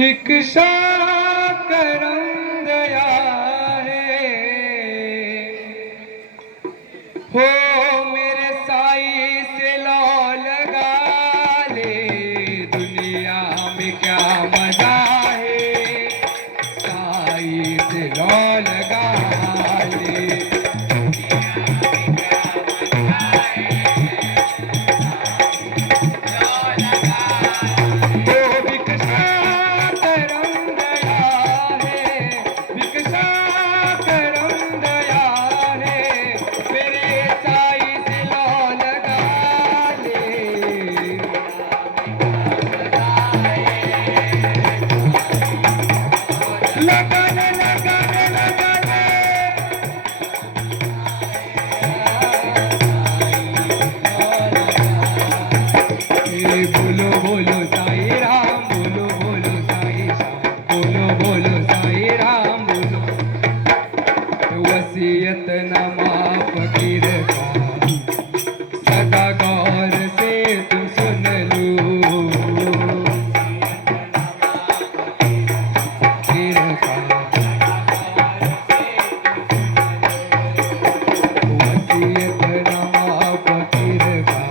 भिक्षा करम दया है हो मेरे साई से लो लगा ले दुनिया में क्या मजा है साई से लो लगा ले बोलो बोलो साई राम बोलो बोलो साई राम बोलो बोलो साई राम बोलो वसीयत नमा फकीर का सदा गौर से तुम सुन लो फकीर का वसीयत नमा फकीर का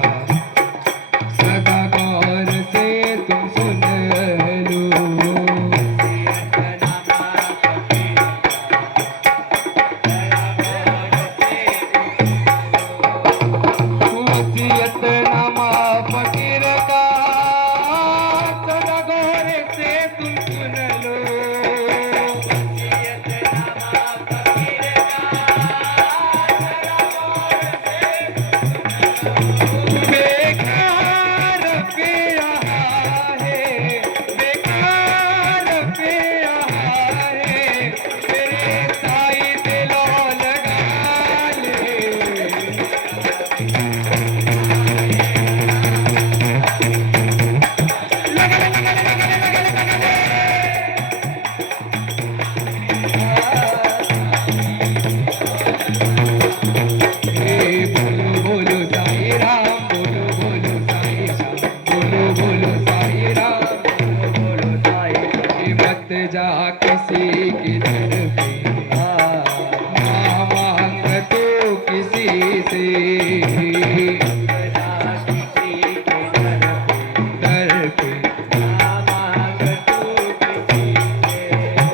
सदा गौर से तुम सुन लो वसीयत नामा फकीर का सदा गौर से तुम सुन लो वसीयत नामा फकीर का सदा गौर से